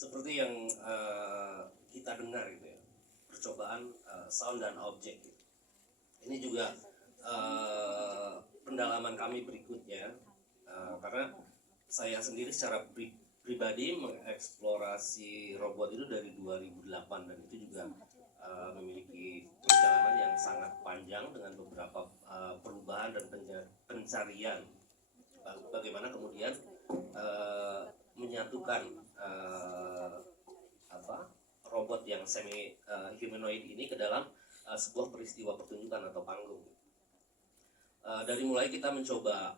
seperti yang kita dengar gitu ya, percobaan sound dan objek gitu. Ini juga pendalaman kami berikutnya, karena saya sendiri secara pribadi mengeksplorasi robot itu dari 2008, dan itu juga memiliki perjalanan yang sangat panjang dengan beberapa perubahan dan pencarian bagaimana kemudian menyatukan robot yang semi humanoid ini ke dalam sebuah peristiwa pertunjukan atau panggung. Dari mulai kita mencoba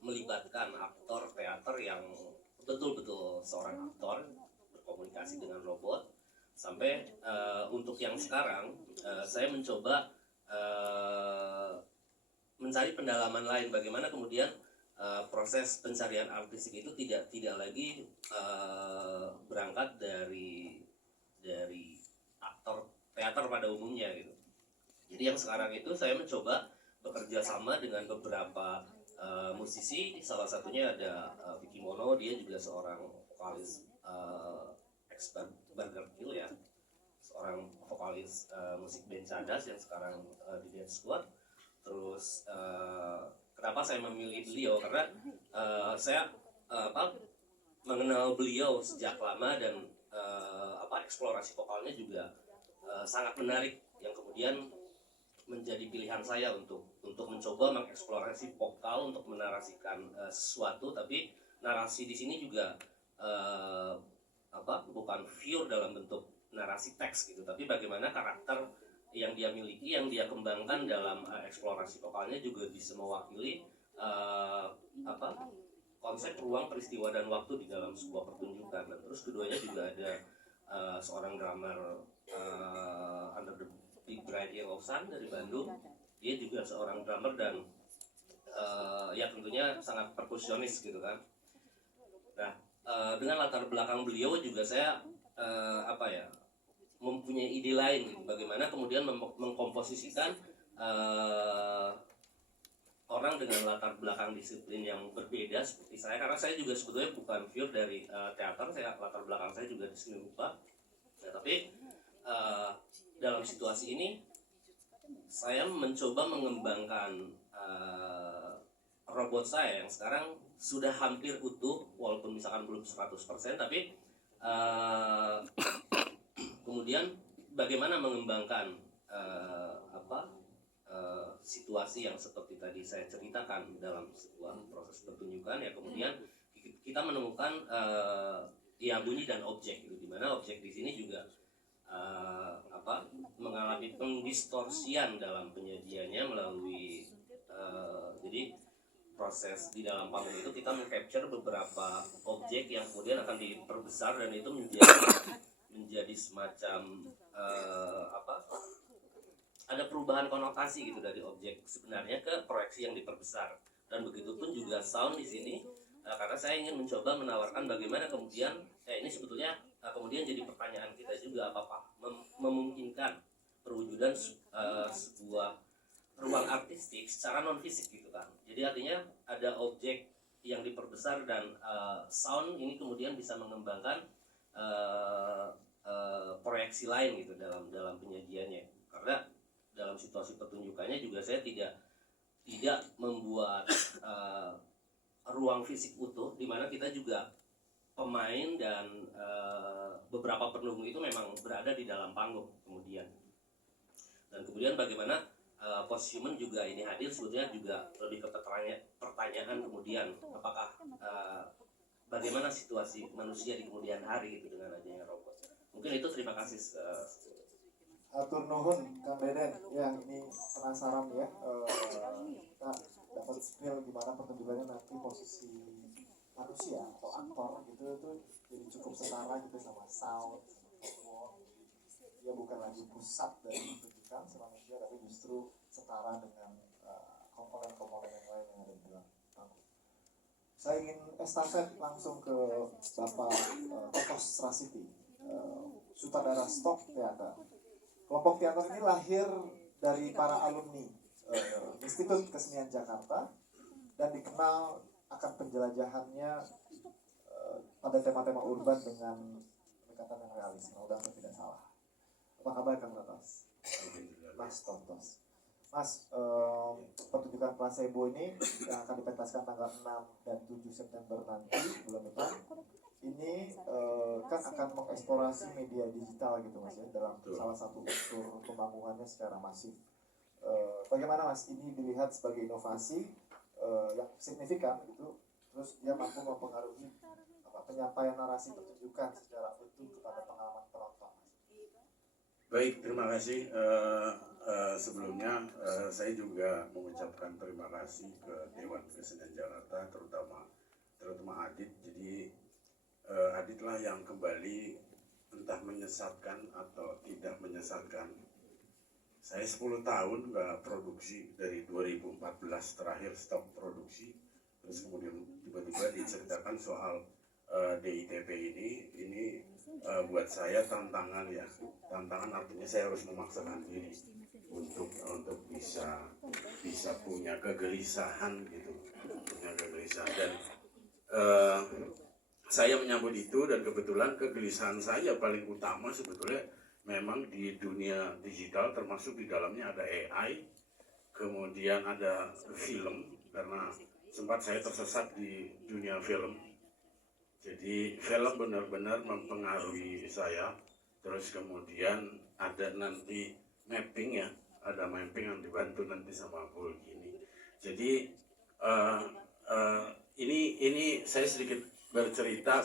melibatkan aktor teater yang betul-betul seorang aktor berkomunikasi dengan robot, sampai untuk yang sekarang saya mencoba mencari pendalaman lain, bagaimana kemudian proses pencarian artistik itu tidak lagi berangkat dari aktor teater pada umumnya gitu. Jadi yang sekarang itu saya mencoba bekerja sama dengan beberapa musisi, salah satunya ada Vicky Mono, dia juga seorang vokalis ex Burger Kill ya, seorang vokalis musik band Cadas yang sekarang di Dance Squad. Terus kenapa saya memilih beliau, karena saya mengenal beliau sejak lama, dan eksplorasi vokalnya juga sangat menarik, yang kemudian menjadi pilihan saya untuk mencoba mengeksplorasi vokal untuk menarasikan sesuatu, tapi narasi di sini juga bukan pure dalam bentuk narasi teks gitu, tapi bagaimana karakter yang dia miliki, yang dia kembangkan dalam eksplorasi vokalnya juga bisa mewakili konsep ruang, peristiwa, dan waktu di dalam sebuah pertunjukan. Dan terus keduanya juga ada seorang drummer Under the Big Bright Yellow Sun dari Bandung. Dia juga seorang drummer dan ya tentunya sangat perkusionis gitu kan. Nah, dengan latar belakang beliau juga saya mempunyai ide lain gitu, bagaimana kemudian mengkomposisikan orang dengan latar belakang disiplin yang berbeda seperti saya, karena saya juga sebetulnya bukan pure dari teater, saya latar belakang saya juga di seni rupa. Nah, tapi dalam situasi ini saya mencoba mengembangkan robot saya yang sekarang sudah hampir utuh, walaupun misalkan belum 100%, tapi kemudian bagaimana mengembangkan situasi yang seperti tadi saya ceritakan dalam sebuah proses pertunjukan, ya kemudian kita menemukan bunyi dan objek gitu, dimana objek di sini juga mengalami pendistorsian dalam penyajiannya melalui jadi proses di dalam panggung itu kita mengcapture beberapa objek yang kemudian akan diperbesar, dan itu menjadi semacam ada perubahan konotasi gitu dari objek sebenarnya ke proyeksi yang diperbesar. Dan begitupun juga sound di sini, karena saya ingin mencoba menawarkan bagaimana kemudian ini sebetulnya kemudian jadi pertanyaan kita juga, apakah memungkinkan perwujudan sebuah ruang artistik secara non fisik gitu kan. Jadi artinya ada objek yang diperbesar, dan sound ini kemudian bisa mengembangkan proyeksi lain gitu dalam penyajiannya. Karena dalam situasi pertunjukannya juga saya tidak membuat ruang fisik utuh, di mana kita juga pemain dan beberapa pendukung itu memang berada di dalam panggung kemudian. Dan kemudian bagaimana posthuman juga ini hadir sebetulnya juga lebih ke pertanyaan kemudian, apakah bagaimana situasi manusia di kemudian hari gitu dengan adanya robot. Mungkin itu, terima kasih. Atur nuhun Kang Deden, ya ini penasaran ya, kita dapat feel gimana pertunjukannya nanti posisi manusia atau aktor gitu itu jadi cukup setara gitu sama sound, dia bukan lagi pusat dari pertunjukan manusia, tapi justru setara dengan komponen-komponen yang lain yang ada di dalam panggung. Saya ingin estafet langsung ke Bapak Totos Rasiti, sutradara Stok Teater. Kelompok teater ini lahir dari para alumni Institut Kesenian Jakarta dan dikenal akan penjelajahannya pada tema-tema urban dengan pendekatan yang realis. Mudah saya tidak salah. Apa kabar Kang Totos? Mas Totos. Mas, pertunjukan placebo ini yang akan dipentaskan tanggal 6 dan 7 September nanti bulan depan ini kan akan mengeksplorasi media digital gitu Mas ya, dalam salah satu unsur pembangunannya secara masif. Bagaimana Mas ini dilihat sebagai inovasi yang signifikan gitu, terus dia mampu mempengaruhi penyampaian narasi pertunjukan secara utuh kepada pengalaman penonton. Baik, terima kasih. Sebelumnya saya juga mengucapkan terima kasih ke Dewan Kesenian Jakarta, terutama Adit. Jadi Aditlah yang kembali entah menyesatkan atau tidak menyesatkan. Saya 10 tahun nggak produksi, dari 2014 terakhir stop produksi, terus kemudian tiba-tiba diceritakan soal DITP ini buat saya tantangan ya. Tantangan artinya saya harus memaksakan diri untuk bisa punya kegelisahan gitu, dan saya menyambut itu, dan kebetulan kegelisahan saya paling utama sebetulnya memang di dunia digital, termasuk di dalamnya ada AI, kemudian ada film, karena sempat saya tersesat di dunia film. Jadi film benar-benar mempengaruhi saya. Terus kemudian ada nanti mapping ya, ada mapping yang dibantu nanti sama Bu Gini. Jadi ini saya sedikit bercerita.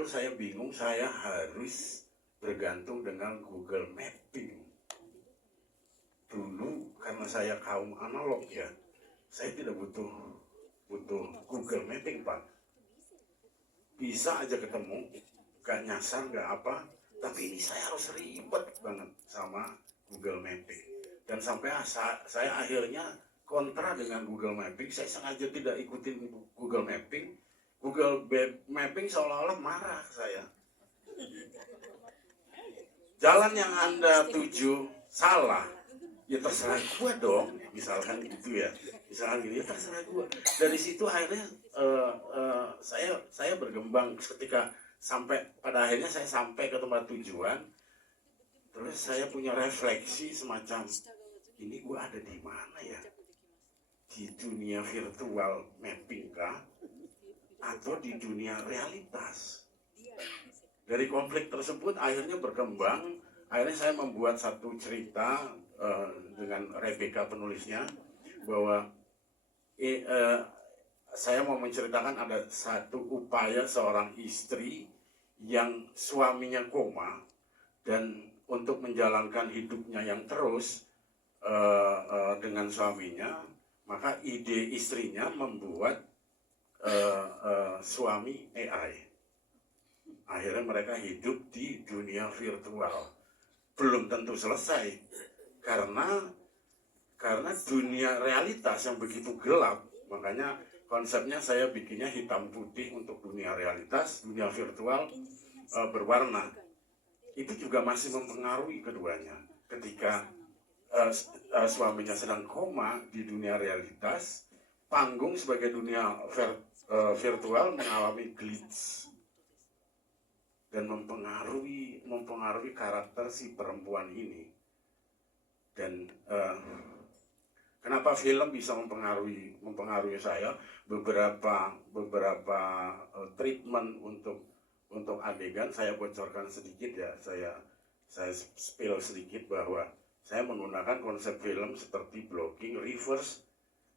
Saya bingung, saya harus bergantung dengan Google Mapping. Dulu karena saya kaum analog ya, saya tidak butuh Google Mapping Pak. Bisa aja ketemu, gak nyasar, gak apa. Tapi ini saya harus ribet banget sama Google Mapping. Dan sampai saya akhirnya kontra dengan Google Mapping. Saya sengaja tidak ikutin Google Mapping. Google Mapping seolah-olah marah ke saya. Jalan yang Anda tuju salah, ya terserah gue dong, misalkan gitu ya. Misalkan gini, ya terserah gue. Dari situ akhirnya saya berkembang ketika pada akhirnya saya sampai ke tempat tujuan. Terus saya punya refleksi semacam, ini gue ada di mana ya? Di dunia virtual mapping kah? Atau di dunia realitas? Dari konflik tersebut akhirnya berkembang. Akhirnya saya membuat satu cerita dengan Rebecca penulisnya, bahwa saya mau menceritakan ada satu upaya seorang istri yang suaminya koma, dan untuk menjalankan hidupnya yang terus dengan suaminya, maka ide istrinya membuat suami AI. Akhirnya mereka hidup di dunia virtual. Belum tentu selesai, karena dunia realitas yang begitu gelap. Makanya konsepnya saya bikinnya hitam putih untuk dunia realitas, dunia virtual berwarna. Itu juga masih mempengaruhi keduanya. Ketika suaminya sedang koma di dunia realitas, panggung sebagai dunia virtual mengalami glitch dan mempengaruhi karakter si perempuan ini. Dan kenapa film bisa mempengaruhi saya? Beberapa treatment untuk adegan saya bocorkan sedikit ya, saya spill sedikit bahwa saya menggunakan konsep film seperti blocking, reverse.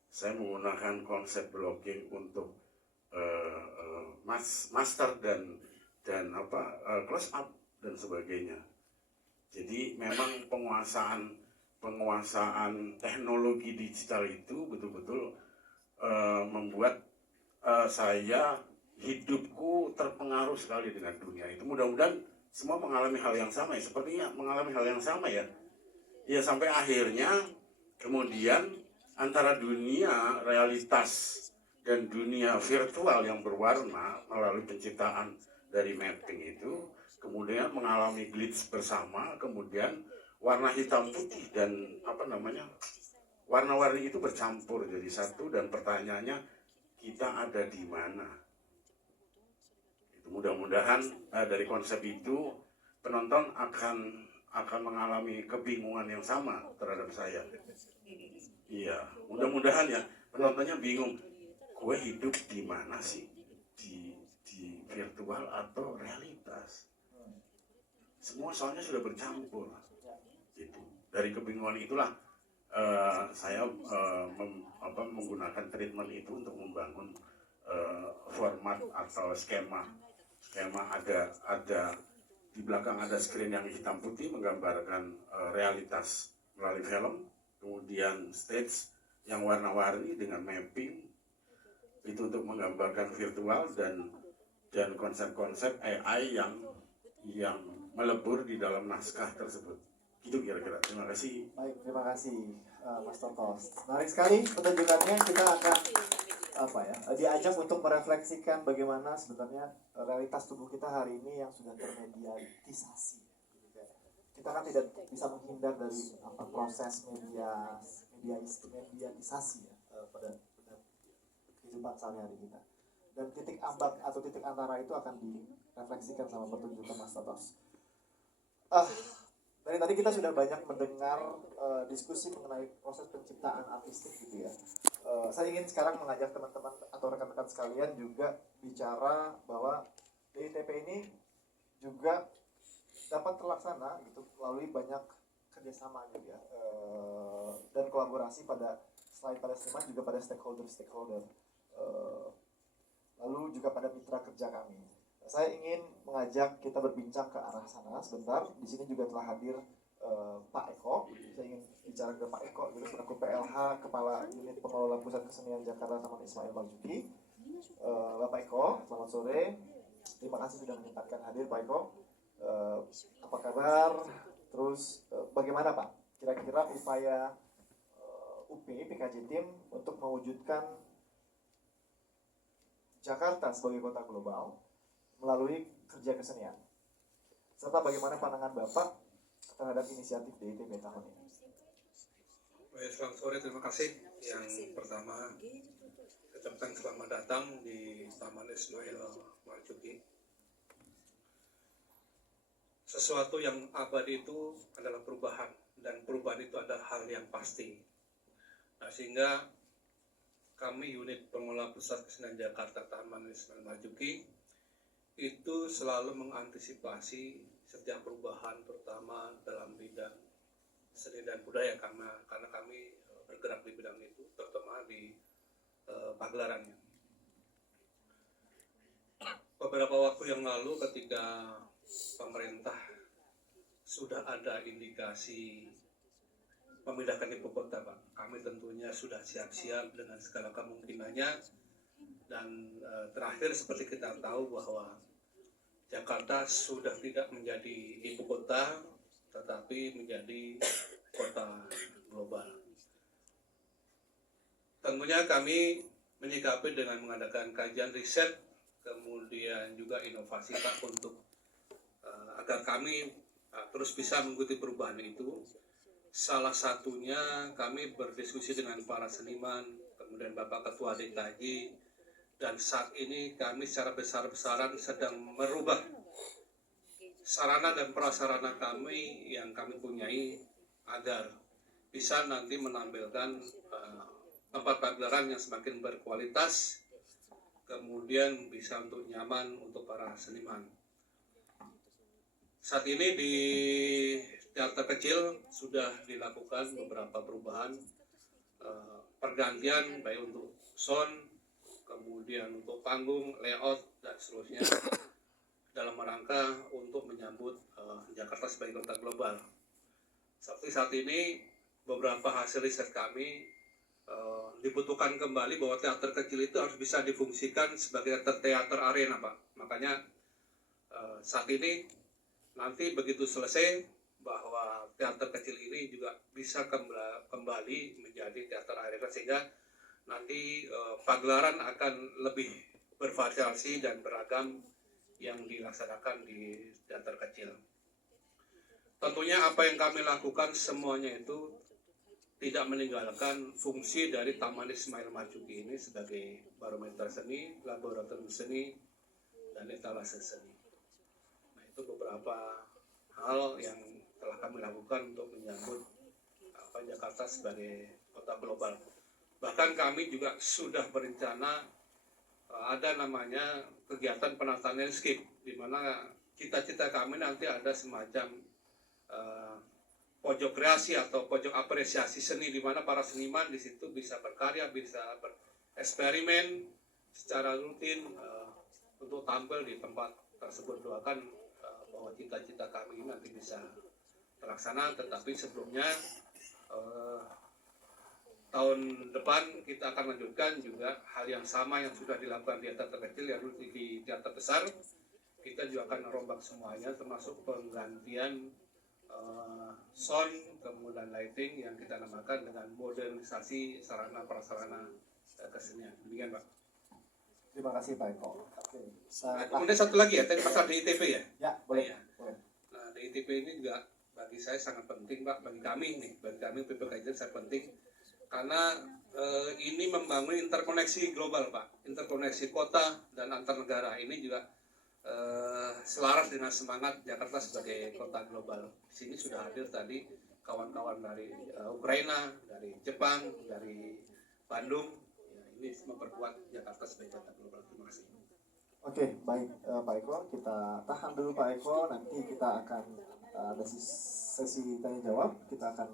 Saya menggunakan konsep blocking untuk master dan close up dan sebagainya. Jadi memang penguasaan teknologi digital itu betul-betul membuat saya, hidupku terpengaruh sekali dengan dunia itu. Mudah-mudahan semua mengalami hal yang sama ya, sepertinya mengalami hal yang sama ya. Ya sampai akhirnya kemudian antara dunia realitas dan dunia virtual yang berwarna melalui penciptaan dari mapping itu kemudian mengalami glitch bersama, kemudian warna hitam putih dan apa namanya warna-warni itu bercampur jadi satu, dan pertanyaannya kita ada di mana. Itu mudah-mudahan dari konsep itu penonton akan mengalami kebingungan yang sama terhadap saya. Iya, mudah-mudahan ya penontonnya bingung, gue hidup di mana sih, di virtual atau realitas. Semua soalnya sudah bercampur. Gitu. Dari kebingungan itulah saya menggunakan treatment itu untuk membangun format atau skema ada di belakang ada screen yang hitam putih menggambarkan realitas melalui film, kemudian stage yang warna-warni dengan mapping itu untuk menggambarkan virtual, dan konsep-konsep AI yang melebur di dalam naskah tersebut. Itu kira-kira. Terima kasih. Baik, terima kasih Mas Totos. Menarik sekali pertunjukannya. Kita akan diajak untuk merefleksikan bagaimana sebenarnya realitas tubuh kita hari ini yang sudah termediatisasi. Kita kan tidak bisa menghindar dari proses mediatisasi ya, pada kehidupan sehari-hari kita. Dan titik ambang atau titik antara itu akan direfleksikan sama pertunjukan Mas Totos. Dari tadi kita sudah banyak mendengar diskusi mengenai proses penciptaan artistik gitu ya. Saya ingin sekarang mengajak teman-teman atau rekan-rekan sekalian juga bicara bahwa DITP ini juga dapat terlaksana gitu melalui banyak kerjasama gitu ya, dan kolaborasi selain pada seniman juga pada stakeholder, lalu juga pada mitra kerja kami. Saya ingin mengajak kita berbincang ke arah sana sebentar. Di sini juga telah hadir Pak Eko. Saya ingin bicara ke Pak Eko, jadi selaku PLH Kepala Unit Pengelola Pusat Kesenian Jakarta Taman Ismail Marzuki. Bapak Eko, selamat sore. Terima kasih sudah menyempatkan hadir Pak Eko. Apa kabar? Terus bagaimana Pak? Kira-kira upaya UP PKJ Tim untuk mewujudkan Jakarta sebagai kota global melalui kerja kesenian, serta bagaimana pandangan Bapak terhadap inisiatif DITP tahun ini? Baik, selamat sore, terima kasih. Yang pertama, ucapkan selamat datang di Taman Ismail Marzuki. Sesuatu yang abadi itu adalah perubahan, dan perubahan itu adalah hal yang pasti. Nah, sehingga kami unit pengelola Pusat Kesenian Jakarta Taman Ismail Marzuki itu selalu mengantisipasi setiap perubahan, terutama dalam bidang seni dan budaya, karena kami bergerak di bidang itu, terutama di pagelarannya. Beberapa waktu yang lalu ketika pemerintah sudah ada indikasi memindahkan ibu kota, Pak, kami tentunya sudah siap-siap dengan segala kemungkinannya. Dan terakhir seperti kita tahu bahwa Jakarta sudah tidak menjadi ibu kota, tetapi menjadi kota global. Tentunya kami menyikapi dengan mengadakan kajian riset, kemudian juga inovasi Pak, untuk agar kami terus bisa mengikuti perubahan itu. Salah satunya kami berdiskusi dengan para seniman, kemudian Bapak Ketua DKJ, dan saat ini kami secara besar-besaran sedang merubah sarana dan prasarana kami yang kami punyai agar bisa nanti menampilkan tempat pagelaran yang semakin berkualitas, kemudian bisa untuk nyaman untuk para seniman. Saat ini di teater kecil sudah dilakukan beberapa perubahan, pergantian baik untuk sound, kemudian untuk panggung, layout, dan seterusnya dalam rangka untuk menyambut Jakarta sebagai kota global. Seperti saat ini beberapa hasil riset kami dibutuhkan kembali bahwa teater kecil itu harus bisa difungsikan sebagai teater arena, Pak. Makanya saat ini nanti begitu selesai bahwa teater kecil ini juga bisa kembali menjadi teater arena, sehingga nanti pagelaran akan lebih bervariasi dan beragam yang dilaksanakan di teater kecil. tentunya apa yang kami lakukan semuanya itu tidak meninggalkan fungsi dari Taman Ismail Marzuki ini sebagai barometer seni, laboratorium seni, dan etalase seni. Nah, itu beberapa hal yang telah kami lakukan untuk menyambut Jakarta sebagai kota global. Bahkan kami juga sudah berencana ada namanya kegiatan penataan landscape, di mana cita-cita kami nanti ada semacam pojok kreasi atau pojok apresiasi seni, di mana para seniman di situ bisa berkarya, bisa bereksperimen secara rutin untuk tampil di tempat tersebut. Doakan bahwa cita-cita kami ini nanti bisa terlaksana. Tetapi sebelumnya tahun depan kita akan lanjutkan juga hal yang sama yang sudah dilakukan di teater kecil, yang di teater besar. Kita juga akan merombak semuanya, termasuk penggantian sound, kemudian lighting yang kita namakan dengan modernisasi sarana prasarana kesenian. Demikian, Pak. Terima kasih Pak Eko. Oke. Kemudian satu lagi ya, tadi masalah DITP ya. Ya, boleh. Ya. Boleh. Nah, DITP ini juga bagi saya sangat penting, Pak, bagi kami PPKJ sangat penting, karena ini membangun interkoneksi global, Pak, interkoneksi kota dan antar negara. Ini juga selaras dengan semangat Jakarta sebagai kota global. Di sini sudah hadir tadi kawan-kawan dari Ukraina, dari Jepang, dari Bandung. Ya, ini memperkuat Jakarta sebagai kota global. Terima kasih. Oke, baik Pak Eko, kita tahan dulu Pak Eko, nanti kita akan ada sesi tanya jawab, kita akan